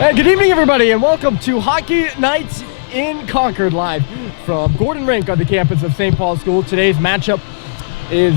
Hey, good evening, everybody, and welcome to Hockey Nights in Concord, live from Rink on the campus of St. Paul's School. Today's matchup is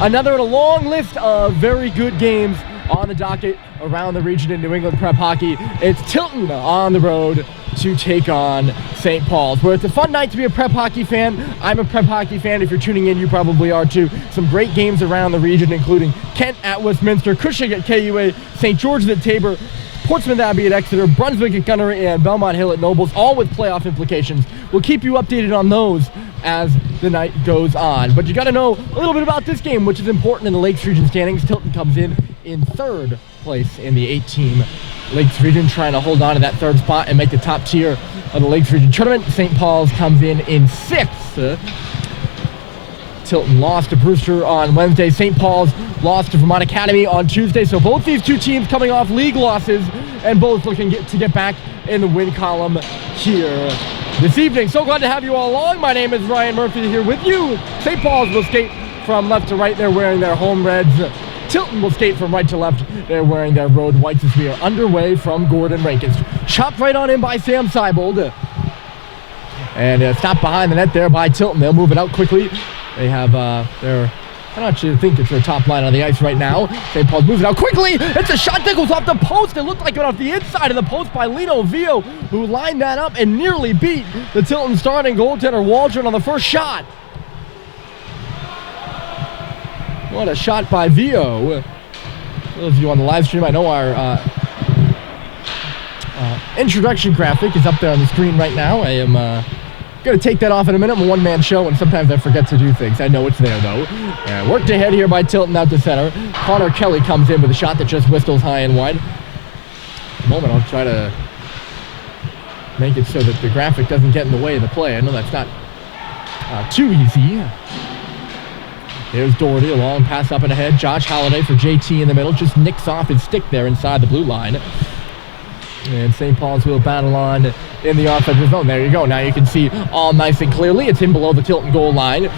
another in a long list of very good games on the docket around the region in New England prep hockey. It's Tilton on the road to take on St. Paul's, where it's a fun night to be a prep hockey fan. I'm a prep hockey fan. If you're tuning in, you probably are too. Some great games around the region, including Kent at Westminster, Cushing at KUA, St. George's at Tabor, Portsmouth Abbey at Exeter, Brunswick at Gunner, and Belmont Hill at Nobles, all with playoff implications. We'll keep you updated on those as the night goes on. But you got to know a little bit about this game, which is important in the Lakes region standings. Tilton comes in third place in the 8-team Lakes region, trying to hold on to that third spot and make the top tier of the Lakes region tournament. St. Paul's comes in sixth. Tilton lost to Brewster on Wednesday. St. Paul's lost to Vermont Academy on Tuesday. So both these two teams coming off league losses and both looking to get back in the win column here this evening. So glad to have you all along. My name is Ryan Murphy here with you. St. Paul's will skate from left to right. They're wearing their home reds. Tilton will skate from right to left. They're wearing their road whites as we are underway from Rink. It's chopped right on in by Sam Seibold. And stopped behind the net there by Tilton. They'll move it out quickly. They have their, I don't actually think it's their top line on the ice right now. St. Paul's moves it out quickly. It's a shot that goes off the post. It looked like it went off the inside of the post by Lino Vio, who lined that up and nearly beat the Tilton starting goaltender Waldron on the first shot. What a shot by Vio. For those of you on the live stream, I know our introduction graphic is up there on the screen right now. I am going to take that off in a minute. I'm a one-man show, and sometimes I forget to do things. I know it's there, though. Worked ahead here by Tilton out to center. Connor Kelly comes in with a shot that just whistles high and wide. In a moment, I'll try to make it so that the graphic doesn't get in the way of the play. I know that's not too easy. There's Doherty, a long pass up and ahead. Josh Halliday for JT in the middle. Just nicks off his stick there inside the blue line. And St. Paul's will battle on in the offensive zone. There you go. Now you can see all nice and clearly. It's in below the Tilton goal line.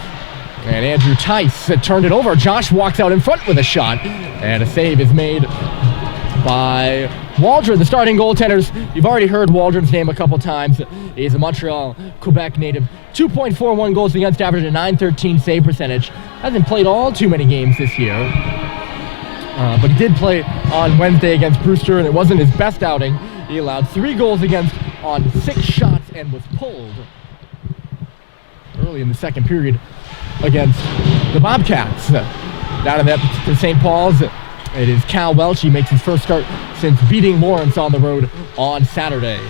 And Andrew Tice turned it over. Josh walks out in front with a shot. And a save is made by Waldron, the starting goaltenders. You've already heard Waldron's name a couple times. He's a Montreal, Quebec native. 2.41 goals against average, a .913 save percentage. Hasn't played all too many games this year. But he did play on Wednesday against Brewster, and it wasn't his best outing. He allowed 3 goals against on 6 shots and was pulled early in the second period against the Bobcats. Down in that for St. Paul's, it is Cal Welch. He makes his first start since beating Lawrence on the road on Saturday.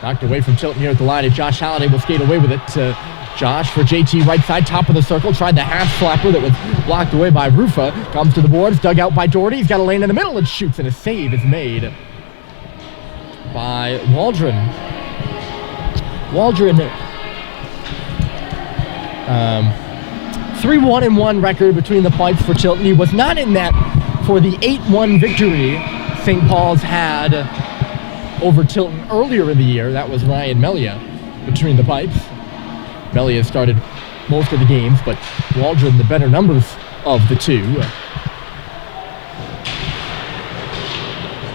Knocked away from Tilton here at the line, and Josh Halliday will skate away with it. Josh for JT right side, top of the circle, tried the half slapper that was blocked away by Rufa. Comes to the boards, dug out by Doherty. He's got a lane in the middle and shoots, and a save is made by Waldron. Waldron, 3-1-1 record between the pipes for Tilton. He was not in that for the 8-1 victory St. Paul's had over Tilton earlier in the year. That was Ryan Melia between the pipes. Melia started most of the games, but Waldron the better numbers of the two.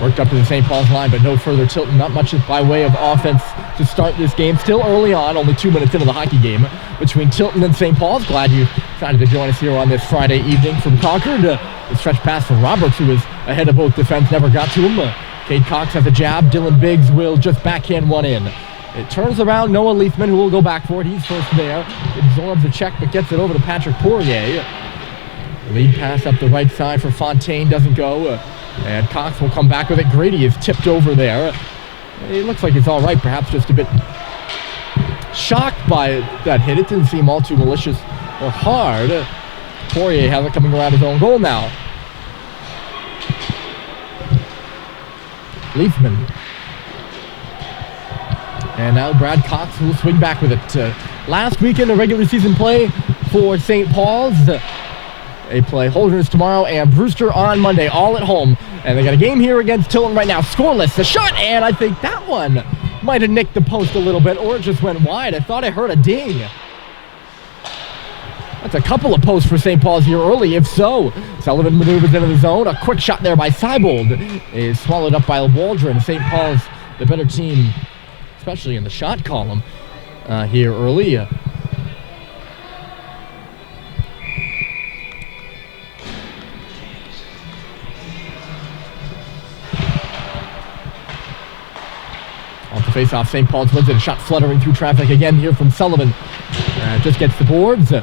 Worked up to the St. Paul's line, but no further Tilton. Not much by way of offense to start this game. Still early on, only 2 minutes into the hockey game between Tilton and St. Paul's. Glad you decided to join us here on this Friday evening from Concord. The stretch pass from Roberts, who was ahead of both defense, never got to him. Cade Cox has a jab. Dylan Biggs will just backhand one in. It turns around Noah Leafman, who will go back for it. He's first there. Absorbs the check, but gets it over to Patrick Poirier. The lead pass up the right side for Fontaine doesn't go. And Cox will come back with it. Grady is tipped over there. It looks like it's all right, perhaps just a bit shocked by that hit. It didn't seem all too malicious or hard. Poirier has it coming around his own goal now. Leafman. And now Brad Cox will swing back with it. Last weekend, the regular season play for St. Paul's. They play Holderness tomorrow and Brewster on Monday, all at home. And they got a game here against Tilton right now. Scoreless, the shot, and I think that one might have nicked the post a little bit, or it just went wide. I thought I heard a ding. That's a couple of posts for St. Paul's here early, if so. Sullivan maneuvers into the zone. A quick shot there by Seibold is swallowed up by Waldron. St. Paul's the better team, especially in the shot column here early. Off the face-off, St. Paul's wins it. A shot fluttering through traffic again here from Sullivan. Just gets the boards.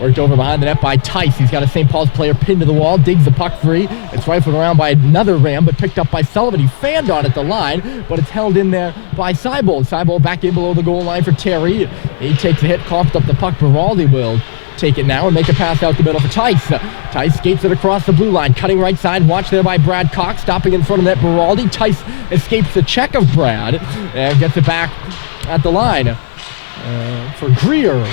Worked over behind the net by Tice. He's got a St. Paul's player pinned to the wall. Digs the puck free. It's rifled around by another Ram, but picked up by Sullivan. He fanned on it the line, but it's held in there by Seibold. Seibold back in below the goal line for Terry. He takes a hit, coughed up the puck. Beraldi will take it now and make a pass out the middle for Tice. Tice skates it across the blue line, cutting right side. Watch there by Brad Cox, stopping in front of net Beraldi. Tice escapes the check of Brad and gets it back at the line for Greer.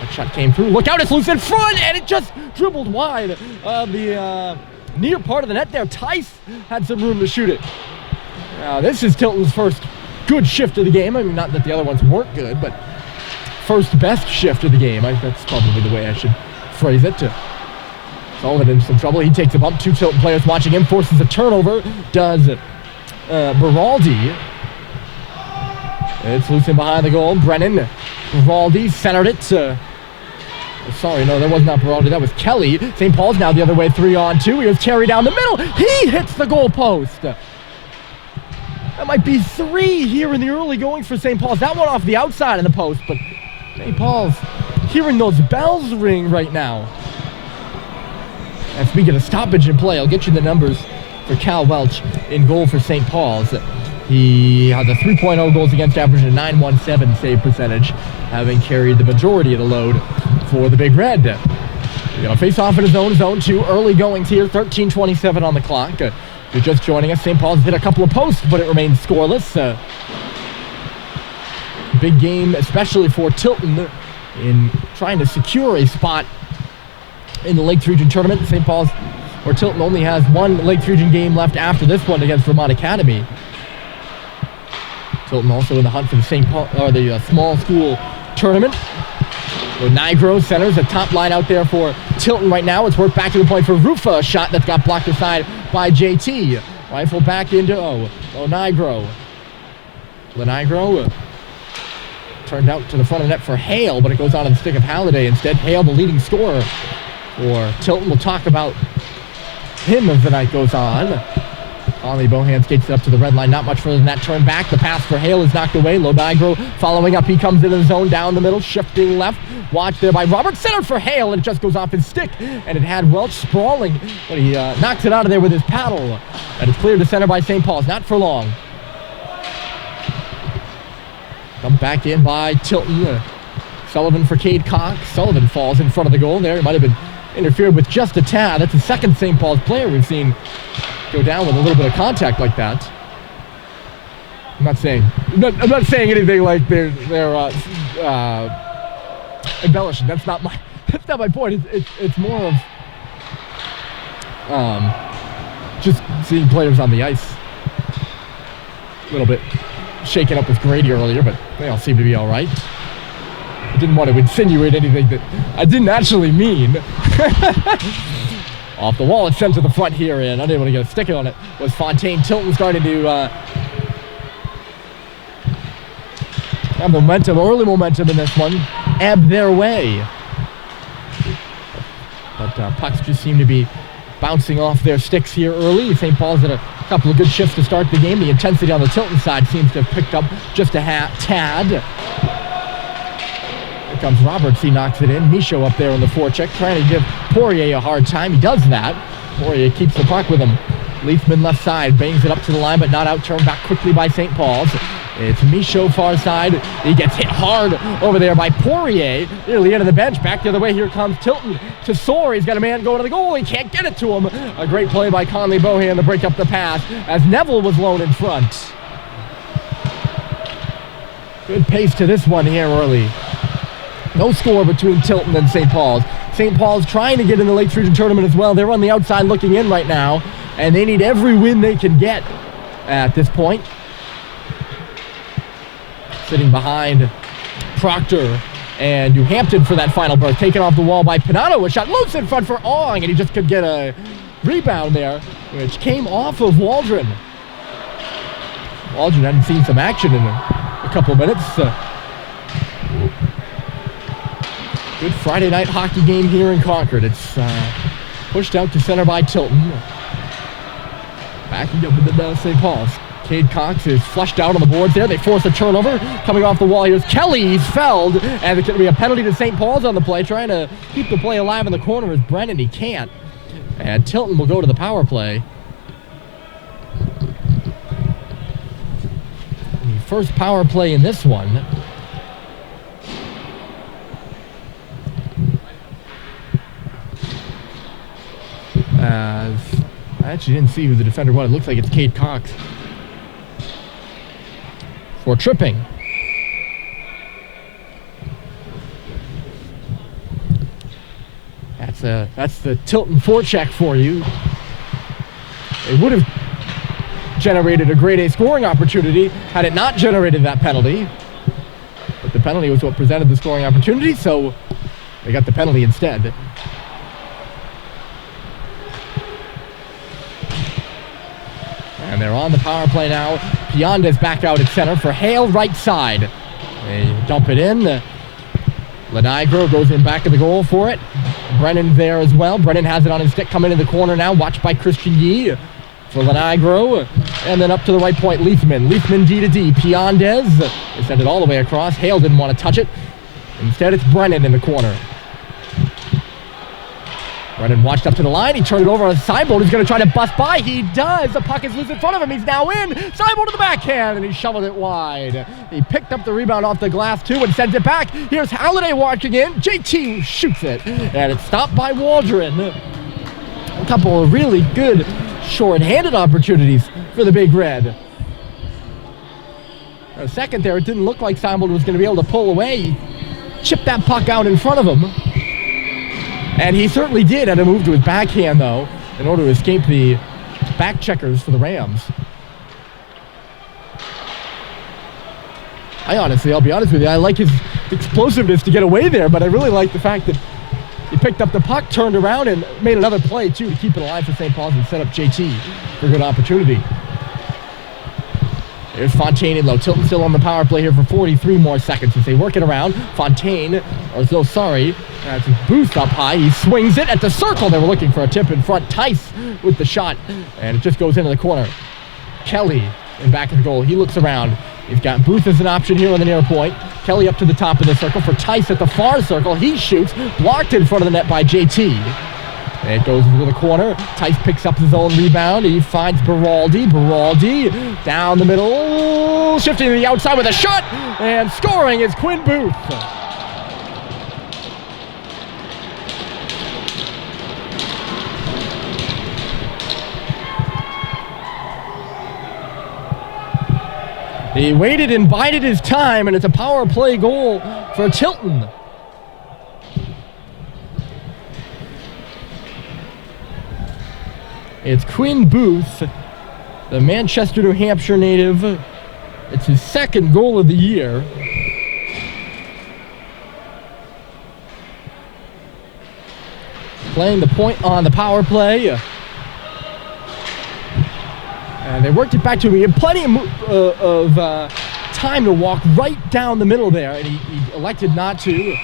That shot came through. Look out, it's loose in front, and it just dribbled wide of the near part of the net there. Tice had some room to shoot it. Now, this is Tilton's first good shift of the game. I mean, not that the other ones weren't good, but first best shift of the game. That's probably the way I should phrase it. Sullivan in some trouble. He takes a bump. Two Tilton players watching him. Forces a turnover. Does Beraldi. It's loose in behind the goal. Brennan. Beraldi centered it. Sorry, no, that was not Beraldi. That was Kelly. St. Paul's now the other way, 3-on-2. Here's Terry down the middle. He hits the goalpost. That might be 3 here in the early goings for St. Paul's. That one off the outside of the post, but St. Paul's hearing those bells ring right now. And speaking of stoppage in play, I'll get you the numbers for Cal Welch in goal for St. Paul's. He has a 3.0 goals against average and a 917 save percentage, having carried the majority of the load for the Big Red. We're going to face off in his own zone 2. Early goings here, 13:27 on the clock. If you're just joining us, St. Paul's hit a couple of posts, but it remains scoreless. Big game, especially for Tilton, in trying to secure a spot in the Lakes Region tournament. St. Paul's, or Tilton, only has one Lakes Region game left after this one against Vermont Academy. Tilton also in the hunt for the St. Paul, or the small school tournament. So Nigro centers a top line out there for Tilton right now. It's worked back to the point for Rufa, a shot that's got blocked aside by JT. Rifle back into Nigro. Lenigro turned out to the front of the net for Hale, but it goes on to the stick of Halliday instead. Hale, the leading scorer for Tilton. We'll talk about him as the night goes on. Ollie Bohan skates it up to the red line, not much further than that. Turn back, the pass for Hale is knocked away. Lonigro following up, he comes into the zone down the middle, shifting left. Watch there by Robert, centered for Hale, and it just goes off his stick. And it had Welch sprawling, but he knocks it out of there with his paddle. And it's cleared to center by St. Paul's, not for long. Come back in by Tilton. Sullivan for Cade Cox. Sullivan falls in front of the goal there. He might have been interfered with just a tad. That's the second St. Paul's player we've seen go down with a little bit of contact like that. I'm not saying anything like they're embellishing. That's not my point. It's more of just seeing players on the ice a little bit shaken up with Grady earlier, but they all seem to be all right. I didn't want to insinuate anything that I didn't actually mean. Off the wall, it's sent to the front here, and unable to get a stick on it was Fontaine. Tilton starting to have momentum, early momentum in this one, ebb their way. But pucks just seem to be bouncing off their sticks here early. St. Paul's had a couple of good shifts to start the game. The intensity on the Tilton side seems to have picked up just a tad. Here comes Roberts, he knocks it in. Michaud up there on the forecheck, trying to give Poirier a hard time. He does that. Poirier keeps the puck with him. Leafman left side, bangs it up to the line, but not out. Turned back quickly by St. Paul's. It's Michaud far side. He gets hit hard over there by Poirier. Near the end of the bench. Back the other way. Here comes Tilton to soar. He's got a man going to the goal. He can't get it to him. A great play by Conley Bohan to break up the pass as Neville was lone in front. Good pace to this one here early. No score between Tilton and St. Paul's. St. Paul's trying to get in the Lakes Region tournament as well. They're on the outside looking in right now, and they need every win they can get at this point. Sitting behind Proctor And New Hampton for that final berth. Taken off the wall by Pinato. A shot loose in front for Ong, and he just could get a rebound there, which came off of Waldron. Waldron hadn't seen some action in a couple of minutes. Good Friday night hockey game here in Concord. It's pushed out to center by Tilton. Backing up into the St. Paul's. Cade Cox is flushed out on the boards there. They force a turnover. Coming off the wall, here's Kelly. He's fouled. And it's going to be a penalty to St. Paul's on the play. Trying to keep the play alive in the corner is Brennan. He can't. And Tilton will go to the power play. The first power play in this one. I actually didn't see who the defender was. It looks like it's Cade Cox. For tripping. That's the Tilton forecheck for you. It would have generated a grade A scoring opportunity had it not generated that penalty. But the penalty was what presented the scoring opportunity, so they got the penalty instead. And they're on the power play now. Pionda's back out at center for Hale, right side. They dump it in. Lenigro goes in back of the goal for it. Brennan there as well. Brennan has it on his stick, coming in the corner now, watched by Christian Yee for Lenigro. And then up to the right point, Leithman. Leithman D to D. Piondes. They send it all the way across. Hale didn't want to touch it. Instead, it's Brennan in the corner. Brennan watched up to the line. He turned it over on Seibold. He's going to try to bust by. He does. The puck is loose in front of him. He's now in. Seibold to the backhand, and he shoveled it wide. He picked up the rebound off the glass, too, and sends it back. Here's Halliday watching in. JT shoots it, and it's stopped by Waldron. A couple of really good short-handed opportunities for the Big Red. For a second there, it didn't look like Seibold was going to be able to pull away. He chipped that puck out in front of him. And he certainly did. Had to move to his backhand, though, in order to escape the back checkers for the Rams. I'll be honest with you, I like his explosiveness to get away there, but I really like the fact that he picked up the puck, turned around, and made another play, too, to keep it alive for St. Paul's and set up JT for a good opportunity. There's Fontaine in low. Tilton still on the power play here for 43 more seconds as they work it around. Fontaine, that's Booth up high. He swings it at the circle. They were looking for a tip in front. Tice with the shot, and it just goes into the corner. Kelly in back of the goal. He looks around. He's got Booth as an option here on the near point. Kelly up to the top of the circle for Tice at the far circle. He shoots, blocked in front of the net by JT. It goes into the corner. Tice picks up his own rebound. He finds Beraldi. Beraldi down the middle. Shifting to the outside with a shot. And scoring is Quinn Booth. He waited and bided his time, and it's a power play goal for Tilton. It's Quinn Booth, the Manchester, New Hampshire native. It's his second goal of the year. Playing the point on the power play. And they worked it back to him. He had plenty of time to walk right down the middle there, and he elected not to.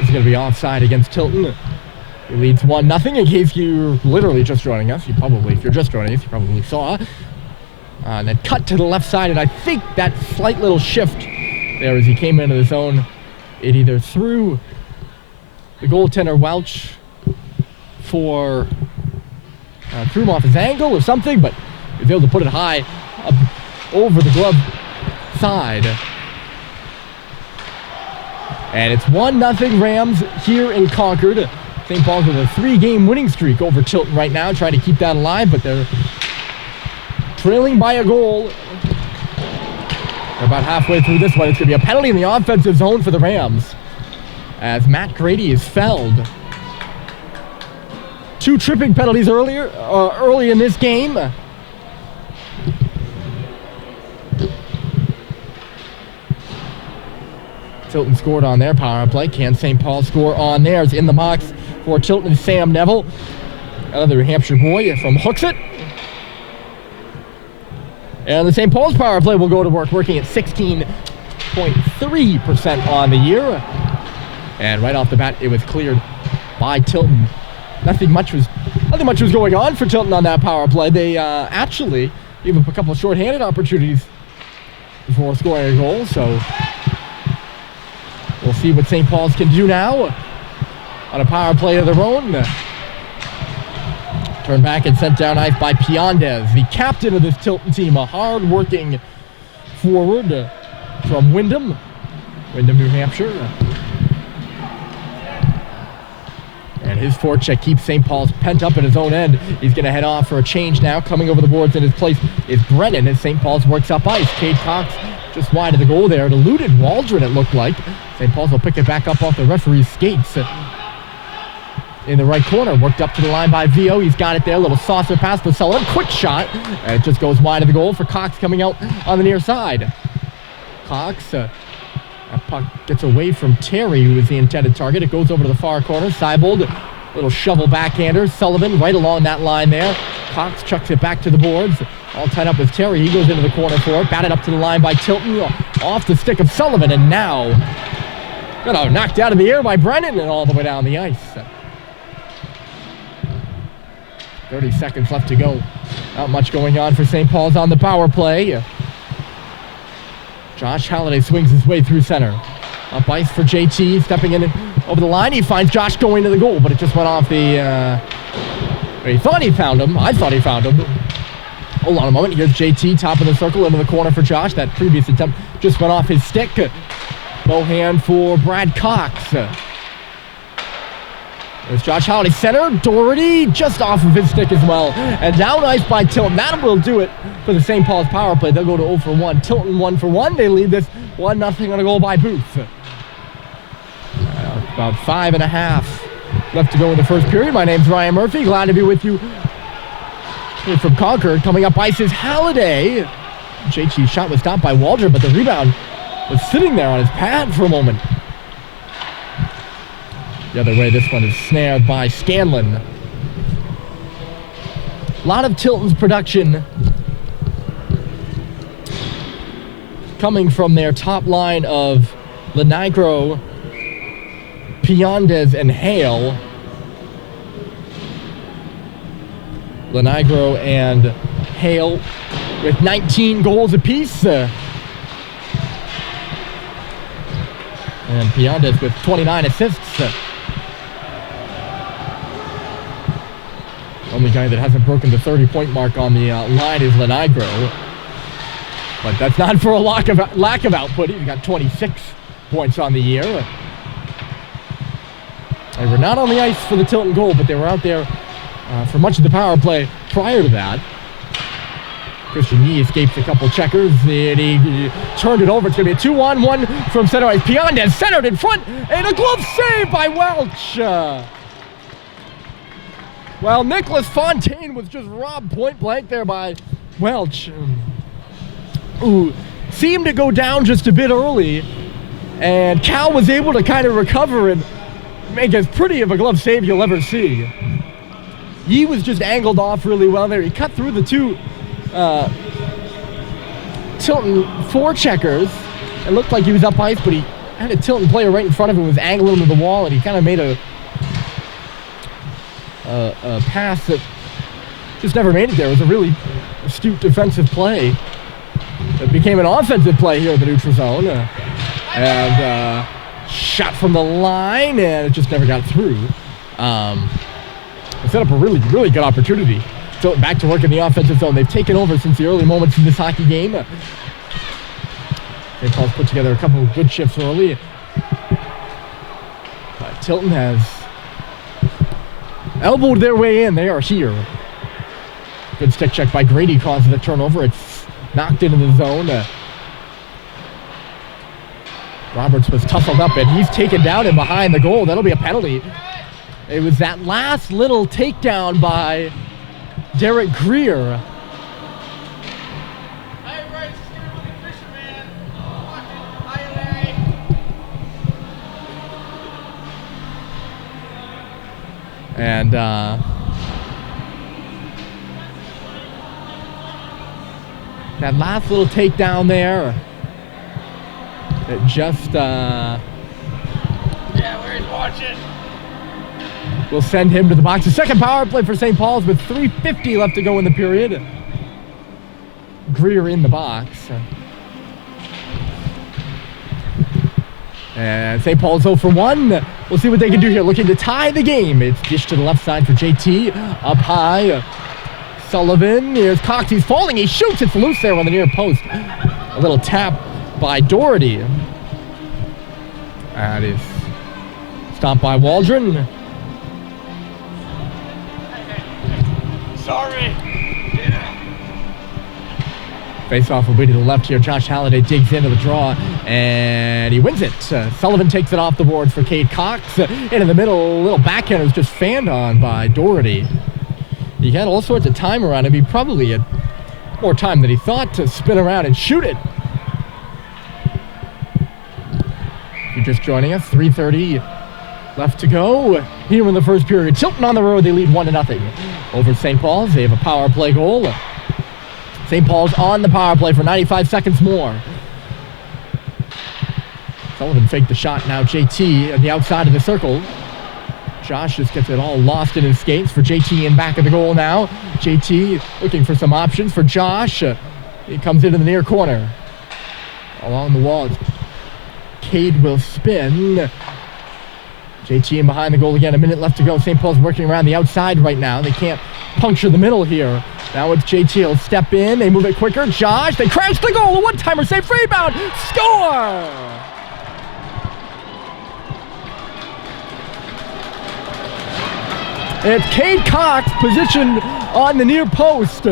It's going to be offside against Tilton. He leads 1-0. In case you're literally just joining us, if you're just joining us, you probably saw. And then cut to the left side, and I think that slight little shift there as he came into the zone, it either threw the goaltender Welch threw him off his angle or something, but he was able to put it high up over the glove side. And it's 1-0 Rams here in Concord. St. Paul's with a 3-game winning streak over Tilton right now, trying to keep that alive, but they're trailing by a goal. They're about halfway through this one. It's going to be a penalty in the offensive zone for the Rams as Matt Grady is fouled. 2 tripping penalties early in this game. Tilton scored on their power play. Can St. Paul score on theirs? In the box for Tilton, Sam Neville. Another New Hampshire boy from Hooksett. And the St. Paul's power play will go to work, working at 16.3% on the year. And right off the bat, it was cleared by Tilton. Nothing much was going on for Tilton on that power play. They actually gave up a couple of shorthanded opportunities before scoring a goal, so we'll see what St. Paul's can do now on a power play of their own. Turned back and sent down ice by Piandez, the captain of this Tilton team, a hard-working forward from Windham, New Hampshire. And his forecheck keeps St. Paul's pent up at his own end. He's going to head off for a change now. Coming over the boards in his place is Brennan as St. Paul's works up ice. Cade Cox just wide of the goal there. It eluded Waldron, it looked like. St. Paul's will pick it back up off the referee's skates. In the right corner, worked up to the line by Vio. He's got it there. Little saucer pass to Sullivan. Quick shot. And it just goes wide of the goal for Cox coming out on the near side. Cox, that puck gets away from Terry, who is the intended target. It goes over to the far corner. Seibold, little shovel backhander. Sullivan right along that line there. Cox chucks it back to the boards. All tied up with Terry. He goes into the corner for it. Batted up to the line by Tilton. Off the stick of Sullivan. And now, knocked out of the air by Brennan and all the way down the ice. 30 seconds left to go. Not much going on for St. Paul's on the power play. Josh Halliday swings his way through center. Up ice for JT, stepping in over the line. He finds Josh going to the goal, but it just went off the... he thought he found him. I thought he found him. Hold on a moment. Here's JT, top of the circle, into the corner for Josh. That previous attempt just went off his stick. Low hand for Brad Cox. There's Josh Halliday, center. Doherty just off of his stick as well. And down ice by Tilton. That will do it for the St. Paul's power play. They'll go to 0 for 1. Tilton 1 for 1. They lead this 1-0 on a goal by Booth. About 5.5 left to go in the first period. My name's Ryan Murphy. Glad to be with you here from Concord. Coming up ice is Halliday. JT's shot was stopped by Waldron, but the rebound was sitting there on his pad for a moment. The other way, this one is snared by Scanlon. A lot of Tilton's production coming from their top line of Lenigro, Piandez, and Hale. Lenigro and Hale with 19 goals apiece. And Piandez with 29 assists. Only guy that hasn't broken the 30-point mark on the line is Lenigro. But that's not for a lack of output. He's got 26 points on the year. They were not on the ice for the Tilton goal, but they were out there for much of the power play prior to that. Christian Yee escapes a couple checkers, and he turned it over. It's going to be a 2-on-1 from center ice. Piandez centered in front, and a glove save by Welch. Well, Nicholas Fontaine was just robbed point blank there by Welch, who seemed to go down just a bit early, and Cal was able to kind of recover and make as pretty of a glove save you'll ever see. He was just angled off really well there. He cut through the two Tilton forecheckers. It looked like he was up ice, but he had a Tilton player right in front of him, was angling him to the wall, and he kind of made a pass that just never made it there. It was a really astute defensive play that became an offensive play here in the neutral zone. And shot from the line, and it just never got through. It set up a really, really good opportunity. So back to work in the offensive zone. They've taken over since the early moments in this hockey game. St. Paul's put together a couple of good shifts early. But Tilton has elbowed their way in. They are here. Good stick check by Grady causes the turnover. It's knocked into the zone. Roberts was tussled up, and he's taken down and behind the goal. That'll be a penalty. It was that last little takedown by Derek Greer. And that last little takedown there, it just yeah, we're watching. Will send him to the box. The second power play for St. Paul's with 3:50 left to go in the period. Greer in the box. And St. Paul's 0 for 1. We'll see what they can do here. Looking to tie the game. It's dished to the left side for JT. Up high. Sullivan. Here's Cox. He's falling. He shoots. It's loose there on the near post. A little tap by Doherty. That is stopped by Waldron. Sorry. Face-off will be to the left here. Josh Halliday digs into the draw, and he wins it. Sullivan takes it off the boards for Cade Cox. In the middle, a little backhand was just fanned on by Doherty. He had all sorts of time around him. He probably had more time than he thought to spin around and shoot it. If you're just joining us, 3:30 left to go here in the first period. Tilton on the road, they lead 1-0 over St. Paul's. They have a power play goal. St. Paul's on the power play for 95 seconds more. Sullivan faked the shot. Now JT at the outside of the circle. Josh just gets it all lost in his skates for JT in back of the goal now. JT looking for some options for Josh. He comes into the near corner. Along the wall, Cade will spin. JT in behind the goal again. A minute left to go. St. Paul's working around the outside right now. They can't puncture the middle here. Now it's JT. He'll step in. They move it quicker. Josh. They crash the goal. A one-timer save. Rebound. Score! It's Cade Cox, positioned on the near post.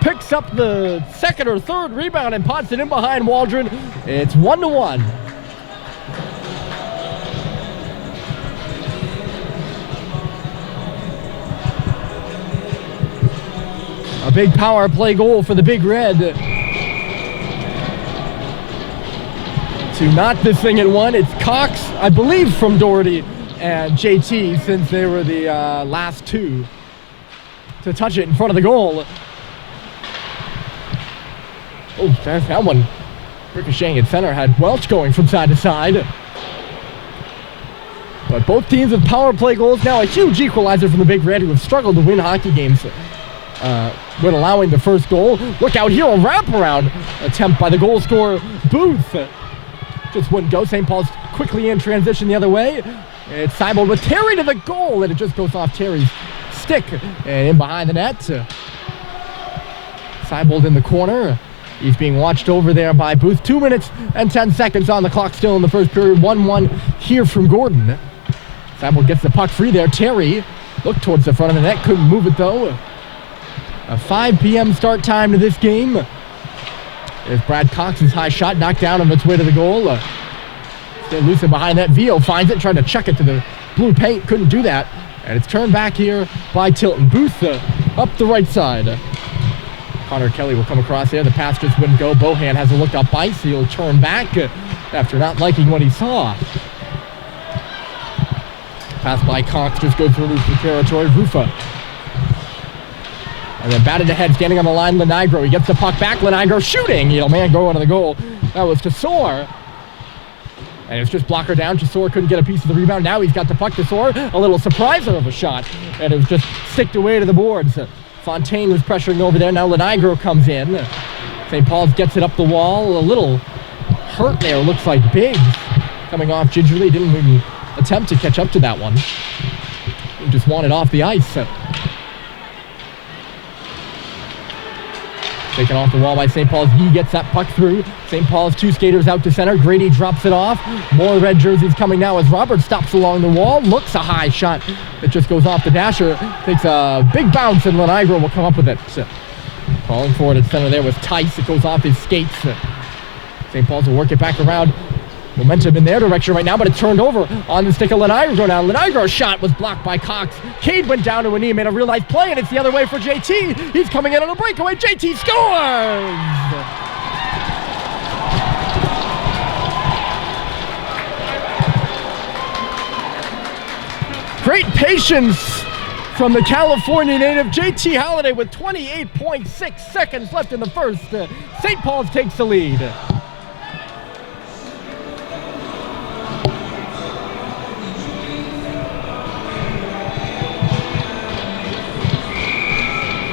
Picks up the second or third rebound and pots it in behind Waldron. It's 1-1. A big power play goal for the Big Red to knot this thing at one. It's Cox, I believe, from Doherty and JT, since they were the last two to touch it in front of the goal. Oh, that one ricocheting at center had Welch going from side to side. But both teams with power play goals. Now a huge equalizer from the Big Red, who have struggled to win hockey games when allowing the first goal. Look out here, a wraparound attempt by the goal scorer, Booth. Just wouldn't go. St. Paul's quickly in transition the other way. It's Seibold with Terry to the goal, and it just goes off Terry's stick and in behind the net. Seibold in the corner. He's being watched over there by Booth. 2 minutes and 10 seconds on the clock still in the first period. 1-1 here from Gordon. Seibold gets the puck free there. Terry looked towards the front of the net, couldn't move it though. A 5 p.m. start time to this game. There's Brad Cox's high shot knocked down on its way to the goal. Still loose in behind that. Vio finds it, trying to chuck it to the blue paint. Couldn't do that. And it's turned back here by Tilton. Booth up the right side. Connor Kelly will come across there. The pass just wouldn't go. Bohan has a look up ice. He'll turn back after not liking what he saw. Pass by Cox just goes through the territory. Rufa. And then batted ahead, standing on the line, Lenigro. He gets the puck back. Lenigro shooting. He'll man go into the goal. That was Tesor. And it's just blocker down. Tesor couldn't get a piece of the rebound. Now he's got the puck. Tesor, a little surpriser of a shot. And it was just sticked away to the boards. Fontaine was pressuring over there. Now Lenigro comes in. St. Paul's gets it up the wall. A little hurt there. Looks like Biggs coming off gingerly. Didn't even attempt to catch up to that one. He just wanted off the ice. Taken off the wall by St. Paul's. He gets that puck through. St. Paul's two skaters out to center. Grady drops it off. More red jerseys coming now as Robert stops along the wall. Looks a high shot. It just goes off the dasher. Takes a big bounce and Lenigro will come up with it. Calling for it at center there was Tice. It goes off his skates. St. Paul's will work it back around. Momentum in their direction right now, but it's turned over on the stick of Lenigro now. Lenigro's shot was blocked by Cox. Cade went down to a knee, made a real nice play, and it's the other way for JT. He's coming in on a breakaway. JT scores! Great patience from the California native. JT Halliday with 28.6 seconds left in the first. St. Paul's takes the lead.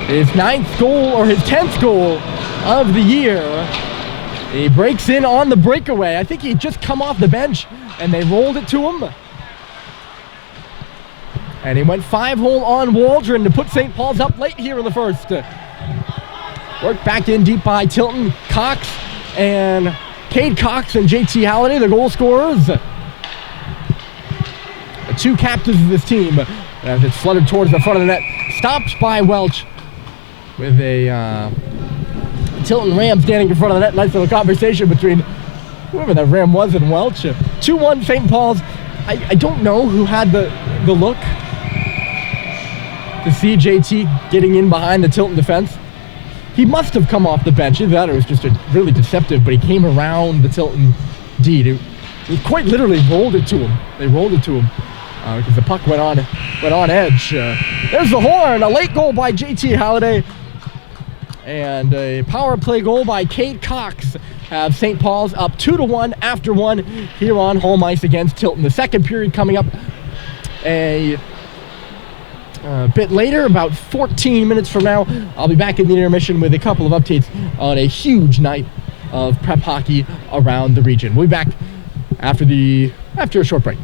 His 9th goal, or his 10th goal of the year. He breaks in on the breakaway. I think he'd just come off the bench and they rolled it to him. And he went 5-hole on Waldron to put St. Paul's up late here in the first. Worked back in deep by Tilton. Cox and Cade Cox and JT Halliday, the goal scorers. The two captains of this team as it's fluttered towards the front of the net. Stopped by Welch with a Tilton Ram standing in front of the net. Nice little conversation between whoever that Ram was and Welch. 2-1 St. Paul's. I don't know who had the look to see JT getting in behind the Tilton defense. He must have come off the bench. Either that or it was just really deceptive, but he came around the Tilton D. He quite literally rolled it to him. They rolled it to him because the puck went on edge. There's the horn. A late goal by JT Halliday. And a power play goal by Cade Cox have St. Paul's up 2-1 after 1 here on home ice against Tilton. The second period coming up a bit later, about 14 minutes from now. I'll be back in the intermission with a couple of updates on a huge night of prep hockey around the region. We'll be back after a short break.